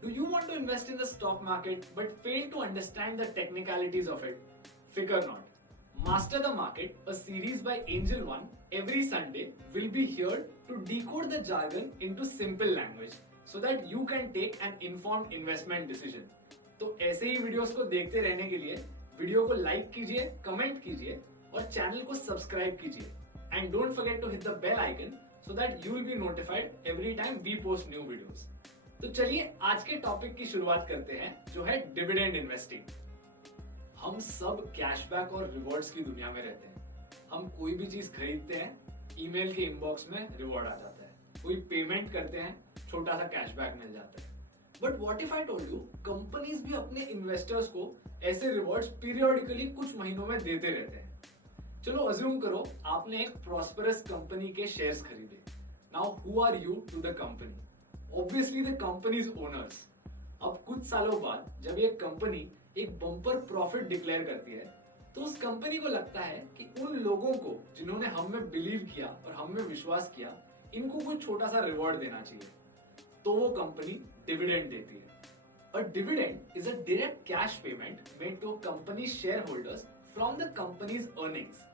Do you want to invest in the stock market but fail to understand the technicalities of it? Fear not. Master the Market, a series by Angel One, every Sunday will be here to decode the jargon into simple language so that you can take an informed investment decision. तो ऐसे ही videos को देखते रहने के लिए video को like कीजिए, comment कीजिए और चैनल को सब्सक्राइब कीजिए. And don't forget to hit the bell icon so that you will be notified every time we post new videos. तो चलिए आज के टॉपिक की शुरुआत करते हैं जो है डिविडेंड इन्वेस्टिंग. हम सब कैशबैक और रिवॉर्ड्स की दुनिया में रहते हैं. हम कोई भी चीज खरीदते हैं, ईमेल के इनबॉक्स में रिवॉर्ड आ जाता है. कोई पेमेंट करते हैं, छोटा सा कैशबैक मिल जाता है. But what if I told you, companies भी अपने इन्वेस्टर्स को ऐसे रिवॉर्ड्स पीरियोडिकली कुछ महीनों में देते रहते हैं. चलो अज्यूम करो आपने एक प्रॉस्परस कंपनी के शेयर्स खरीदे. Now who are you to the company? Obviously the company's owners. अब कुछ सालों बाद जब ये कंपनी एक बम्पर प्रॉफिट डिक्लेयर करती है तो उस कंपनी को लगता है कि उन लोगों को जिन्होंने हम में बिलीव किया और हम में विश्वास किया, इनको कोई छोटा सा रिवॉर्ड देना चाहिए. तो वो कंपनी डिविडेंड देती है. A dividend is a direct cash payment made to company shareholders from the company's earnings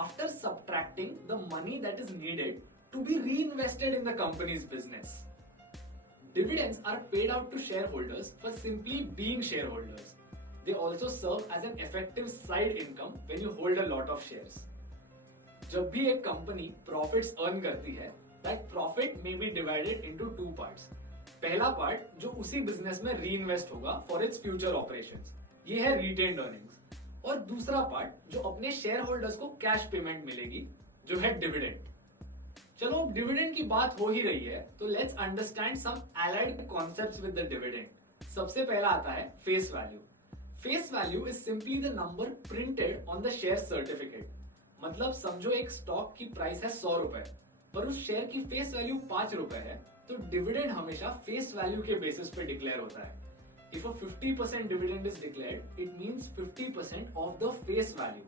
after subtracting the money that is needed to be reinvested in the company's business. Dividends are paid out to shareholders for simply being shareholders. They also serve as an effective side income when you hold a lot of shares. जब भी एक company profits earn करती है, that profit may be divided into two parts. पहला part जो उसी business में री इन्वेस्ट होगा फॉर इट्स फ्यूचर ऑपरेशंस, ये है रिटेन्ड अर्निंग्स. और दूसरा पार्ट जो अपने शेयर होल्डर्स को कैश पेमेंट मिलेगी, जो है डिविडेंड. चलो डिविडेंड की बात हो ही रही है तो let's understand some allied concepts with the dividend. सबसे पहला आता है face value. Face value is simply the number printed on the share certificate. मतलब समझो एक स्टॉक की प्राइस है 100 रुपए, पर उस शेयर की फेस वैल्यू 5 रुपए है, तो डिविडेंड हमेशा फेस वैल्यू के बेसिस पे डिक्लेयर होता है. If a 50% dividend is declared, it means 50% of the face value.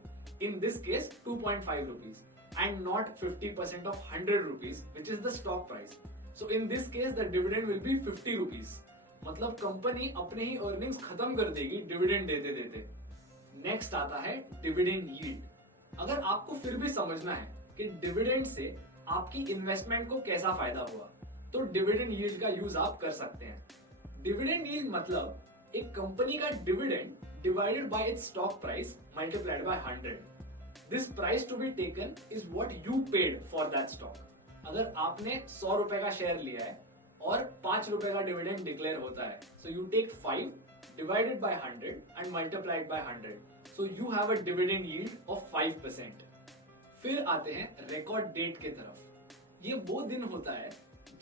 In this case, 2.5 rupees, and not 50% of 100 rupees, which is the stock price. So in this case, the dividend will be 50 rupees. मतलब company अपने ही earnings खत्म कर देगी dividend देते देते. Next आता है dividend yield. अगर आपको फिर भी समझना है कि डिविडेंड से आपकी इन्वेस्टमेंट को कैसा फायदा हुआ, तो डिविडेंड यील्ड का यूज आप कर सकते हैं. डिविडेंड यील्ड मतलब एक कंपनी का dividend divided by its stock price multiplied by 100. This price to be taken is what you paid for that stock. अगर आपने 100 रुपए का शेयर लिया है और 5 रुपए का डिविडेंड डिक्लेयर होता है, so you take 5 divided by 100 and multiplied by 100. So you have a dividend yield of 5%. फिर आते हैं रिकॉर्ड डेट के तरफ. ये वो दिन होता है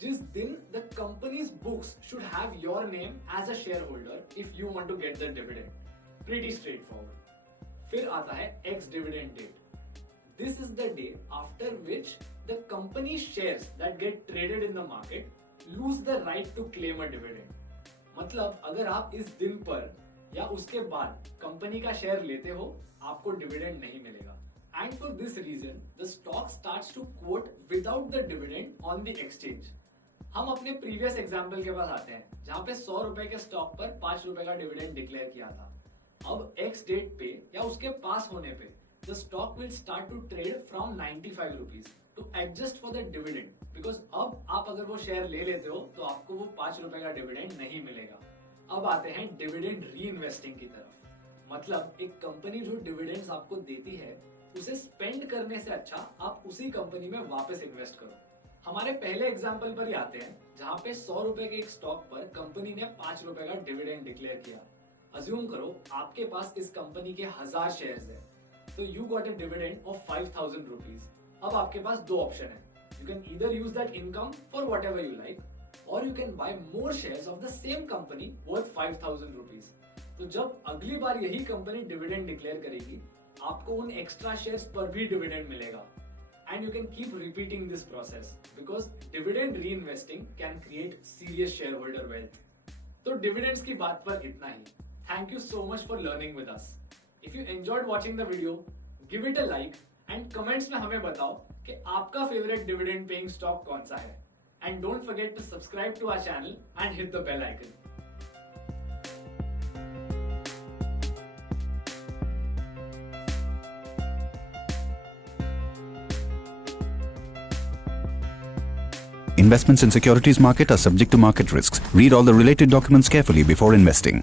जिस दिन the company's books should have your name as a shareholder if you want to get the dividend. Pretty straightforward. फिर आता है ex dividend date. This is the day after which the company's shares that get traded in the market lose the right to claim a dividend. मतलब अगर आप इस दिन पर या उसके बाद कंपनी का शेयर लेते हो, आपको डिविडेंड नहीं मिलेगा. And for this reason, the stock starts to quote without the dividend on the exchange. हम अपने प्रीवियस एग्जाम्पल के पास आते हैं जहां पे 100 रुपए के स्टॉक पर 5 रुपए का डिविडेंड डिक्लेयर किया था. अब एक्स डेट पे या उसके पास होने पे the stock will start to trade from 95 rupees to adjust for the dividend, because अब आप अगर वो शेयर ले लेते हो तो आपको वो 5 रुपए का डिविडेंड नहीं मिलेगा. अब आते हैं डिविडेंड री इन्वेस्टिंग की तरफ. मतलब एक कंपनी जो डिविडेंड्स आपको देती है, उसे स्पेंड करने से अच्छा आप उसी कंपनी में वापस इन्वेस्ट करो. हमारे पहले एग्जाम्पल पर ही आते हैं जहां पे 100 रुपए के एक स्टॉक पर कंपनी ने 5 रुपए का डिविडेंड डिक्लेयर किया. अज्यूम करो आपके पास इस कंपनी के 1000 शेयर्स है, तो you got a dividend of 5000 rupees. अब आपके पास दो ऑप्शन है. You can either use that income for whatever you like, or you can buy more shares of the same company worth 5000 rupees. तो जब अगली बार यही कंपनी डिविडेंड डिक्लेयर करेगी, आपको उन एक्स्ट्रा शेयर्स पर भी डिविडेंड मिलेगा. And you can keep repeating this process because dividend reinvesting can create serious shareholder wealth. तो dividends की बात पर इतना ही. Thank you so much for learning with us. If you enjoyed watching the video, give it a like and comments में हमें बताओ कि आपका favorite dividend paying stock कौन सा है. And don't forget to subscribe to our channel and hit the bell icon. Investments in securities market are subject to market risks. Read all the related documents carefully before investing.